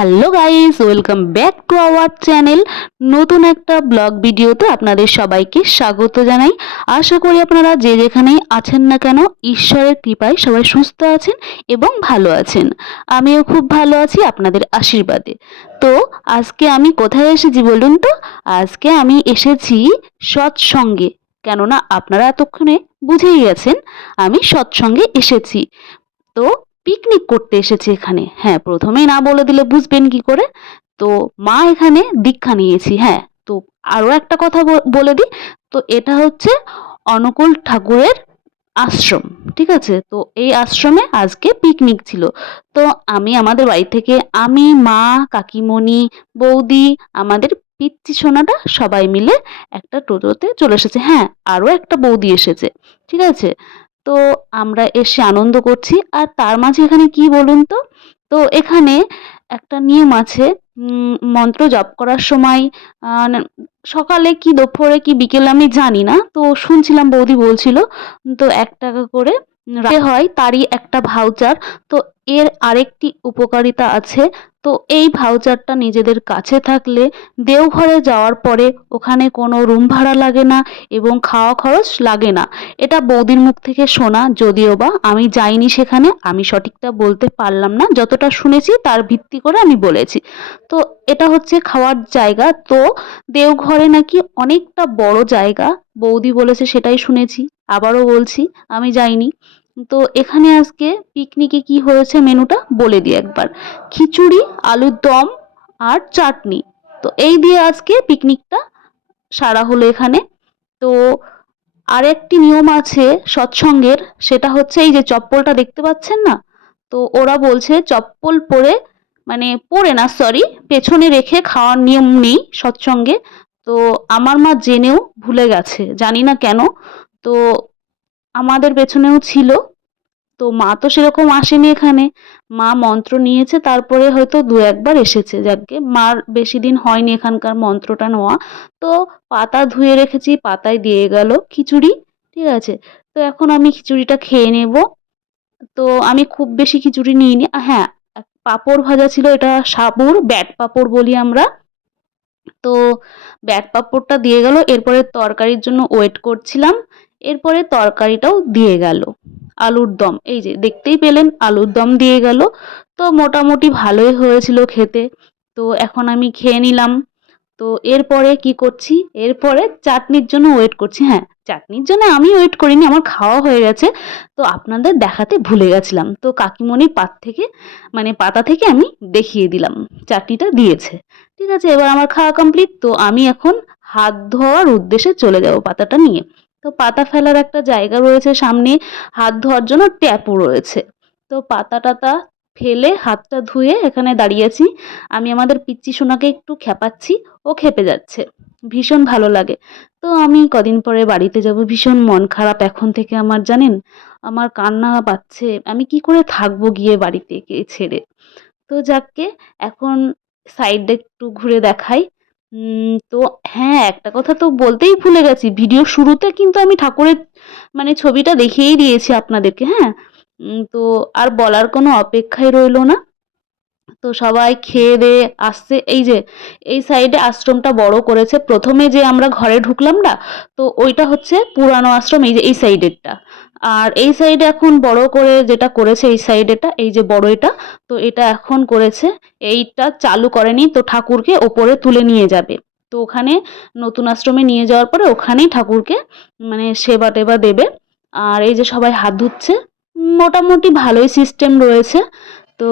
Hello guys, welcome back to our channel. নতুন একটা blog ভিডিওতে আপনাদের সবাইকে স্বাগত জানাই। আশা করি আপনারা যে যেখানেই আছেন না কেন, ঈশ্বরের কৃপায় সবাই সুস্থ আছেন এবং ভালো আছেন। আমিও খুব ভালো আছি আপনাদের আশীর্বাদে। তো আজকে আমি কোথায় এসেছি বলুন তো? আজকে আমি এসেছি সৎসঙ্গে। কেননা আপনারা এতক্ষণে বুঝেই গেছেন, আমি সৎসঙ্গে এসেছি। তো পিকনিক করতে এসেছি এখানে। হ্যাঁ প্রথমেই না বলে দিলে বুঝবেন কি করে? তো মা এখানে দীক্ষা নিয়েছি হ্যাঁ। তো আরও একটা কথা বলে দিই। তো এটা হচ্ছে অনুকূল ঠাকুরের আশ্রম, ঠিক আছে? তো এই আশ্রমে আজকে পিকনিক ছিল। তো আমি আমাদের বাড়ি থেকে, আমি, মা, কাকিমণি, বৌদি, আমাদের পিচ্চি সোনাটা সবাই মিলে একটা টোটোতে চলে এসেছে। হ্যাঁ আরও একটা বৌদি এসেছে, ঠিক আছে? তো আমরা এসে আনন্দ করছি। আর তার মাঝে এখানে কি বলুন তো? তো এখানে একটা নিয়ম আছে মন্ত্র জপ করার সময় সকালে কি দুপুরে কি বিকেলে আমি জানি না। তো শুনছিলাম বৌদি বলছিল, তো এক টাকা করে হয় তারই একটা ভাউচার। তো এর আরেকটি উপকারিতা আছে। তো এই ভাউচারটা নিজেদের কাছে থাকলে দেওঘরে যাওয়ার পরে ওখানে কোনো রুম ভাড়া লাগে না এবং খাওয়া খরচ লাগে না। এটা বৌদির মুখ থেকে শোনা, যদিও বা আমি যাইনি সেখানে, আমি সঠিকটা বলতে পারলাম না। যতটা শুনেছি তার ভিত্তি করে আমি বলেছি। তো এটা হচ্ছে খাওয়ার জায়গা। তো দেওঘরে নাকি অনেকটা বড় জায়গা। বৌদি বলেছে সেটাই শুনেছি, আবারও বলছি, আমি যাইনি। তো এখানে আজকে পিকনিকে কি হয়েছে মেনুটা বলে দিই একবার। খিচুড়ি, আলুর দম আর চাটনি। তো এই দিয়ে আজকে পিকনিকটা সারা হলো এখানে। তো আরেকটি নিয়ম আছে সৎসঙ্গের, সেটা হচ্ছে এই যে চপ্পলটা দেখতে পাচ্ছেন না? তো ওরা বলছে চপ্পল পরে মানে পরে না সরি পেছনে রেখে খাওয়ার নিয়ম নেই সৎসঙ্গে। তো আমার মা জেনেও ভুলে গেছে, জানি না কেন। তো আমাদের পেছনেও ছিল তো মা তো সেরকম আসেনি এখানে। মা মন্ত্র নিয়েছে, তারপরে হয়তো দু একবার এসেছে। যাকে মার বেশি দিন হয়নি এখানকার মন্ত্রটা নেওয়া। তো পাতা ধুয়ে রেখেছি, পাতায় দিয়ে গেল খিচুড়ি, ঠিক আছে? তো এখন আমি খিচুড়িটা খেয়ে নেব। তো আমি খুব বেশি খিচুড়ি নিইনি। হ্যাঁ পাঁপড় ভাজা ছিল, এটা সাবুর, ব্যাট পাঁপড় বলি আমরা। তো ব্যাট পাঁপড়টা দিয়ে গেল। এরপরে তরকারির জন্য ওয়েট করছিলাম। এরপরে তরকারিটাও দিয়ে গেল। আলুর দম। এই যে, দেখতেই পেলেন আলুর দম দিয়ে গেল। তো মোটামুটি ভালোই হয়েছিল খেতে। তো এখন আমি খেয়ে নিলাম। তো এরপরে কি করছি? এরপরে চাটনির জন্য ওয়েট করছি। হ্যাঁ চাটনির জন্য আমি ওয়েট করিনি, আমার খাওয়া হয়ে গেছে। তো আপনাদের দেখাতে ভুলে গেছিলাম। তো কাকিমণির পাত থেকে মানে পাতা থেকে আমি দেখিয়ে দিলাম। চাটনিটা দিয়েছে। ঠিক আছে, এবার আমার খাওয়া কমপ্লিট তো আমি এখন হাত ধোয়ার উদ্দেশ্যে চলে যাব পাতাটা নিয়ে। তো পাতা ফেলার একটা জায়গা রয়েছে সামনে, হাত ধোয়ার জন্য ট্যাপও রয়েছে। তো পাতা টাতা ফেলে হাতটা ধুয়ে এখানে দাঁড়িয়েছি আমি আমাদের পিচ্চি সোনাকে একটু খেপাচ্ছি, ও খেপে যাচ্ছে। ভীষণ ভালো লাগে। তো আমি কদিন পরে বাড়িতে যাব, ভীষণ মন খারাপ এখন থেকে আমার, জানেন? আমার কান্না পাচ্ছে, আমি কি করে থাকব গিয়ে বাড়িতে ছেড়ে? তো যাকগে, এখন সাইডে একটু ঘুরে দেখাই। তো হ্যাঁ একটা কথা তো বলতেই ভুলে গেছি। ভিডিও শুরুতে কিন্তু আমি ঠাকুরের মানে ছবিটা দেখিয়েই দিয়েছি আপনাদেরকে হ্যাঁ? তো আর বলার কোনো অপেক্ষাই রইল না। তো সবাই খেয়ে দেয়ে আসছে। এই যে, এই সাইডে আশ্রমটা বড় করেছে। প্রথমে যে আমরা ঘরে ঢুকলাম না, তো ওইটা হচ্ছে পুরানো আশ্রম, এই যে এই সাইডেরটা আর এই সাইডে এখন বড় করে যেটা করেছে, এই সাইডেটা এই যে বড় এটা, তো এটা এখন করেছে, এইটা চালু করেনি, তো ঠাকুরকে ওপরে তুলে নিয়ে যাবে। তো ওখানে নতুন আশ্রমে নিয়ে যাওয়ার পরে ওখানেই ঠাকুরকে মানে সেবা টেবা দেবে। আর এই যে সবাই হাত ধুচ্ছে, মোটামুটি ভালোই সিস্টেম রয়েছে। তো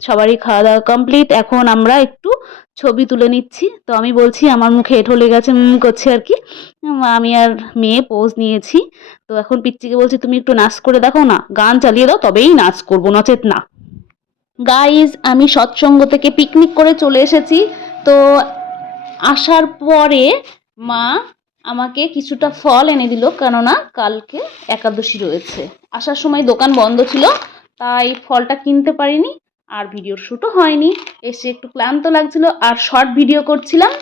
সবারই খাওয়া দাওয়া কমপ্লিট এখন আমরা একটু ছবি তুলে নিচ্ছি। তো আমি বলছি, আমার মুখে এঁঠো লেগেছে করছে আর কি। আমি আর মেয়ে পোজ নিয়েছি। তো এখন পিচ্চিকে বলছি, তুমি একটু নাচ করে দেখো না, গান চালিয়ে দাও, তবেই নাচ করব, নচেত না। গাইজ আমি সৎসঙ্গ থেকে পিকনিক করে চলে এসেছি। তো আসার পরে মা আমাকে কিছুটা ফল এনে দিল, কেননা কালকে একাদশী রয়েছে। আসার সময় দোকান বন্ধ ছিল, তাই ফলটা কিনতে পারিনি। আর ভিডিওর শ্যুটও হয়নি। এসে একটু ক্লান্ত লাগছিল আর শর্ট ভিডিও করছিলাম,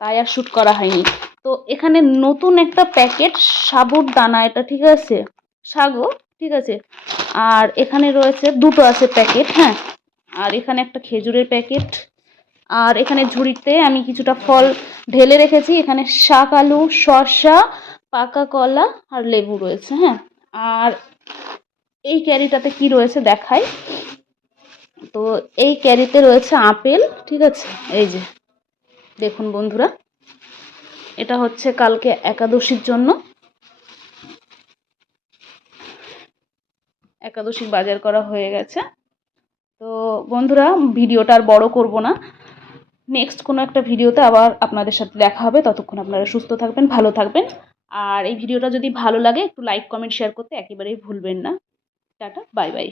তাই আর শ্যুট করা হয়নি। তো এখানে নতুন একটা প্যাকেট সাবুর দানা, এটা ঠিক আছে? সাগো, ঠিক আছে? আর এখানে রয়েছে, দুটো আছে প্যাকেট হ্যাঁ? আর এখানে একটা খেজুরের প্যাকেট আর এখানে ঝুড়িতে আমি কিছুটা ফল ঢেলে রেখেছি। এখানে শাক, আলু, শসা, পাকা কলা আর লেবু রয়েছে হ্যাঁ? আর এই ক্যারিটাতে কি রয়েছে দেখাই। তো এই ক্যারিতে রয়েছে আপেল, ঠিক আছে? এই যে, দেখুন বন্ধুরা, এটা হচ্ছে কালকে একাদশীর জন্য। একাদশীর বাজার করা হয়ে গেছে। তো বন্ধুরা, ভিডিওটা আর বড় করব না। নেক্সট কোনো একটা ভিডিওতে আবার আপনাদের সাথে দেখা হবে। ততক্ষণ আপনারা সুস্থ থাকবেন, ভালো থাকবেন। আর এই ভিডিওটা যদি ভালো লাগে, একটু লাইক কমেন্ট শেয়ার করতে একেবারেই ভুলবেন না। Tata bye bye